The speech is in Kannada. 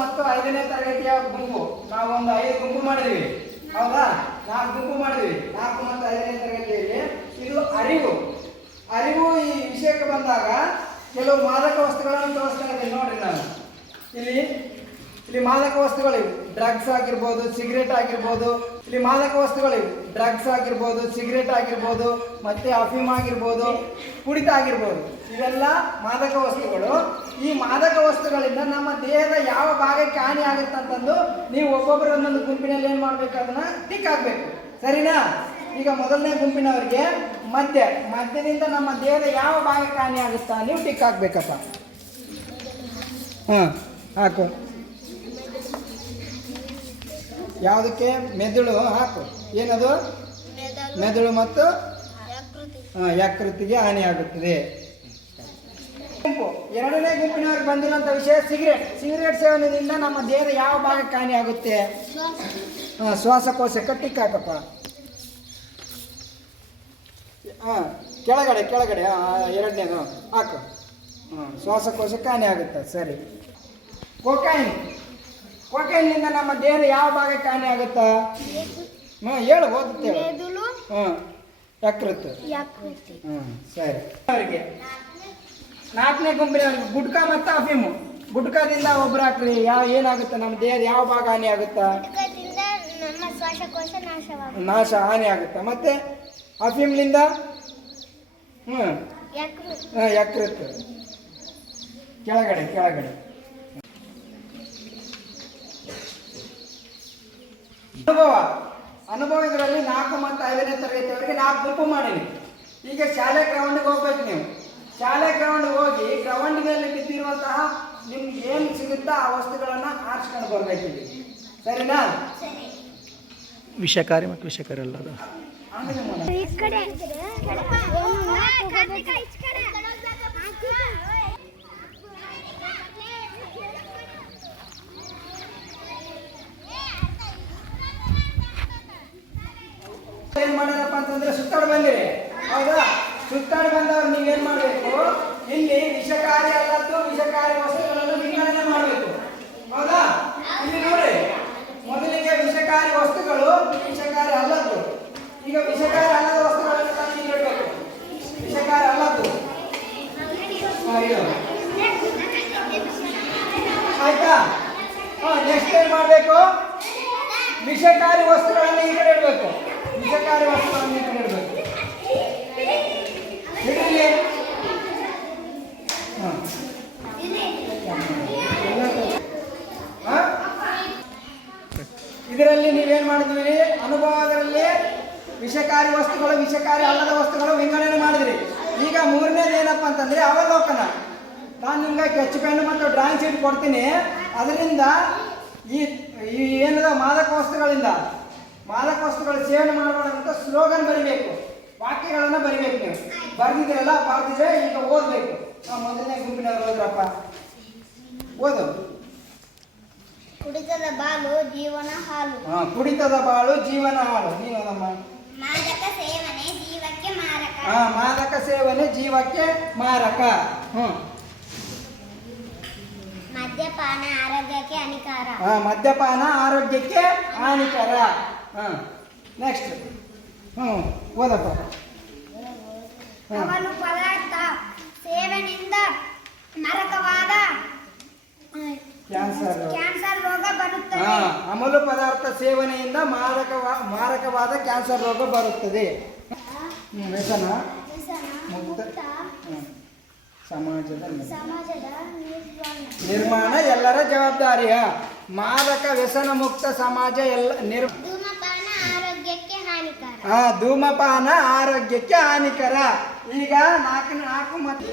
ಮತ್ತು 5ನೇ ತರಗತಿಯ ಗುಂಪು ನಾವು ಒಂದು 5 ಗುಂಪು ಮಾಡಿದ್ವಿ, ಹೌದಾ? 4 ಗುಂಪು ಮಾಡಿದ್ವಿ. 4 ಮತ್ತು 5ನೇ ತರಗತಿಯಲ್ಲಿ ಇದು ಅರಿವು ಈ ವಿಷಯಕ್ಕೆ ಬಂದಾಗ ಕೆಲವು ಮಾದಕ ವಸ್ತುಗಳನ್ನು ತೋರಿಸ್ತಾ ಇದ್ದೀನಿ ನೋಡ್ರಿ. ನಾನು ಇಲ್ಲಿ ಮಾದಕ ವಸ್ತುಗಳಿವೆ, ಡ್ರಗ್ಸ್ ಆಗಿರ್ಬೋದು, ಸಿಗರೇಟ್ ಆಗಿರ್ಬೋದು. ಇಲ್ಲಿ ಮಾದಕ ವಸ್ತುಗಳಿವೆ, ಡ್ರಗ್ಸ್ ಆಗಿರ್ಬೋದು, ಸಿಗರೇಟ್ ಆಗಿರ್ಬೋದು, ಮತ್ತೆ ಅಫೀಮ್ ಆಗಿರ್ಬೋದು, ಕುಡಿತ ಆಗಿರ್ಬೋದು. ಇವೆಲ್ಲ ಮಾದಕ ವಸ್ತುಗಳು. ಈ ಮಾದಕ ವಸ್ತುಗಳಿಂದ ನಮ್ಮ ದೇಹದ ಯಾವ ಭಾಗಕ್ಕೆ ಹಾನಿ ಆಗುತ್ತೆ ಅಂತಂದು ನೀವು ಒಬ್ಬೊಬ್ಬರು ಒಂದೊಂದು ಗುಂಪಿನಲ್ಲಿ ಏನು ಮಾಡಬೇಕು, ಅದನ್ನ ಟಿಕ್ ಹಾಕಬೇಕು, ಸರಿನಾ? ಈಗ ಮೊದಲನೇ ಗುಂಪಿನವರಿಗೆ ಮಧ್ಯದಿಂದ ನಮ್ಮ ದೇಹದ ಯಾವ ಭಾಗಕ್ಕೆ ಹಾನಿ ಆಗುತ್ತಾ ನೀವು ಟಿಕ್ ಹಾಕ್ಬೇಕಪ್ಪ. ಹಾಕು. ಯಾವುದಕ್ಕೆ? ಮೆದುಳು ಹಾಕು. ಏನದು? ಮೆದುಳು ಮತ್ತು ಯಕೃತಿಗೆ ಹಾನಿಯಾಗುತ್ತದೆ. ಗುಂಪು 2ನೇ ಗುಂಪಿನವ್ರಿಗೆ ಬಂದಿರುವಂಥ ವಿಷಯ ಸಿಗರೇಟ್ ಸೇವನೆಯಿಂದ ನಮ್ಮ ದೇಹದ ಯಾವ ಭಾಗಕ್ಕೆ ಹಾನಿ ಆಗುತ್ತೆ? ಶ್ವಾಸಕೋಶಕ್ಕೆ ಟಿಕ್ ಹಾಕಪ್ಪ. ಕೆಳಗಡೆ 2ನೇದು ಹಾಕು. ಶ್ವಾಸಕೋಶಕ್ಕೆ ಹಾನಿ ಆಗುತ್ತೆ, ಸರಿ. ಕೊಕೈನ್ನಿಂದ ನಮ್ಮ ದೇಹದ ಯಾವ ಭಾಗಕ್ಕೆ ಹಾನಿ ಆಗುತ್ತಾ? ಹೇಳು, ಓದುತ್ತೆ. ಯಕೃತ್ತು. ಸರಿ. ಅವರಿಗೆ 4ನೇ ಗುಂಪಿನವರಿಗೆ ಗುಟ್ಕಾ ಮತ್ತು ಅಫೀಮು. ಗುಟ್ಕಾದಿಂದ ಒಬ್ರು ಹಾಕ್ರಿ, ಏನಾಗುತ್ತೆ? ನಮ್ಮ ದೇಹದ ಯಾವ ಭಾಗ ಹಾನಿ ಆಗುತ್ತಾ? ಹಾನಿ ಆಗುತ್ತೆ. ಮತ್ತೆ ಅಫೀಮ್ಲಿಂದ ಯಕೃತ್ತು. ಕೆಳಗಡೆ ಅನುಭವ ಇದರಲ್ಲಿ 4 ಮತ್ತು 5ನೇ ತರಗತಿಯವರಿಗೆ 4 ಗುಂಪು ಮಾಡೀನಿ. ಈಗ ಶಾಲೆ ಗ್ರೌಂಡ್ಗೆ ಹೋಗ್ಬೇಕು. ನೀವು ಶಾಲೆ ಗ್ರೌಂಡ್ ಹೋಗಿ ಗ್ರೌಂಡಿನಲ್ಲಿ ಬಿದ್ದಿರುವಂತಹ ನಿಮ್ಗೆ ಏನು ಸಿಗುತ್ತಾ ಆ ವಸ್ತುಗಳನ್ನು ಆರಿಸ್ಕೊಂಡು ಬರ್ಬೇಕಿದೆ, ಸರಿನಾ? ವಿಷಕಾರಿ ಮತ್ತು ವಿಷಕಾರಿ ಅಲ್ಲದ ಏನ್ ಮಾಡ್ಯಾರಪ್ಪ ಅಂತಂದ್ರೆ ಸುತ್ತಾಡಿ ಬಂದಿರಿ, ಹೌದಾ? ಸುತ್ತಾಡಿ ಬಂದವ್ರು ನೀವೇನ್ ಮಾಡ್ಬೇಕು, ಇಲ್ಲಿ ವಿಷಕಾರಿ ಅಲ್ಲದ್ದು ವಿಷಕಾರಿ ವಸ್ತುಗಳನ್ನು ವಿಂಗಡಣೆ ಮಾಡಬೇಕು, ಹೌದಾ? ಇಲ್ಲಿ ನೋಡಿ, ಮೊದಲಿಗೆ ವಿಷಕಾರಿ ವಸ್ತುಗಳು, ವಿಷಕಾರಿ ಅಲ್ಲದ್ದು. ಈಗ ವಿಷಕಾರಿ ಅಲ್ಲದ ವಸ್ತುಗಳನ್ನು ತಂದು ಇಡಬೇಕು. ವಿಷಕಾರಿ ಅಲ್ಲದ್ದು ಆಯ್ತಾ? ನೆಕ್ಸ್ಟ್ ಏನ್ ಮಾಡ್ಬೇಕು? ವಿಷಕಾರಿ ವಸ್ತುಗಳನ್ನು ಈ ಕಡೆ ಇಡಬೇಕು. ವಿಷಕಾರಿ ವಸ್ತುಗಳನ್ನು ಈ ಕಡೆ ಇಡಬೇಕು. ಇದರಲ್ಲಿ ನೀವೇನ್ ಮಾಡಿದ್ವಿ? ಅನುಭವದಲ್ಲಿ ವಿಷಕಾರಿ ವಸ್ತುಗಳು, ವಿಷಕಾರಿ ಅಲ್ಲದ ವಸ್ತುಗಳು ವಿಂಗಡಣೆ ಮಾಡಿದ್ರಿ. ಈಗ 3ನೇದು ಏನಪ್ಪ ಅಂತಂದ್ರೆ ಅವಲೋಕನ. ನಾನು ನಿಮ್ಗೆ ಸ್ಕೆಚ್ ಪೆನ್ ಮತ್ತು ಡ್ರಾಯಿಂಗ್ ಶೀಟ್ ಕೊಡ್ತೀನಿ. ಅದರಿಂದ ಈ ಏನದ ಮಾದಕ ವಸ್ತುಗಳ ಸೇವನೆ ಮಾಡಬಾರ್ದು ಅಂತ ಸ್ಲೋಗನ್ ಬರಿಬೇಕು, ವಾಕ್ಯಗಳನ್ನು ಬರಿಬೇಕು. ನೀವು ಬರ್ದಿದ್ರಲ್ಲ, ಬರ್ದಿದ್ರೆ ಈಗ ಓದಬೇಕು. ಮೊದಲನೇ ಗುಂಪಿನವ್ರು ಓದ್ರಪ್ಪ, ಓದು. ಕುಡಿತದ ಬಾಳು ಜೀವನ ಹಾಲು. ಕುಡಿತದ ಬಾಳು ಜೀವನ ಹಾಳು. ನೀನಮ್ಮ. ಮಾದಕ ಸೇವನೆ ಜೀವಕ್ಕೆ ಮಾರಕ. ಮಾದಕ ಸೇವನೆ ಜೀವಕ್ಕೆ ಮಾರಕ. ಮದ್ಯಪಾನ ಆರೋಗ್ಯಕ್ಕೆ ಹಾನಿಕಾರ. ಮದ್ಯಪಾನ ಆರೋಗ್ಯಕ್ಕೆ ಹಾನಿಕರ. ನೆಕ್ಸ್ಟ್ ಓದಪ್ಪ. ಅಮಲು ಪದಾರ್ಥ ಸೇವನೆಯಿಂದ ಮಾರಕವಾದ ಕ್ಯಾನ್ಸರ್ ರೋಗ ಬರುತ್ತದೆ. ಅಮಲು ಪದಾರ್ಥ ಸೇವನೆಯಿಂದ ಮಾರಕವಾದ ಕ್ಯಾನ್ಸರ್ ರೋಗ ಬರುತ್ತದೆ. ವ್ಯಸನ ಮುಕ್ತ ಸಮಾಜದ ನಿರ್ಮಾಣ ಎಲ್ಲರ ಜವಾಬ್ದಾರಿಯ. ಮಾದಕ ವ್ಯಸನ ಮುಕ್ತ ಸಮಾಜ ಧೂಮಪಾನ ಆರೋಗ್ಯಕ್ಕೆ ಹಾನಿಕರ. ಧೂಮಪಾನ ಆರೋಗ್ಯಕ್ಕೆ ಹಾನಿಕರ. ಈಗ 4 ಮತ್ತು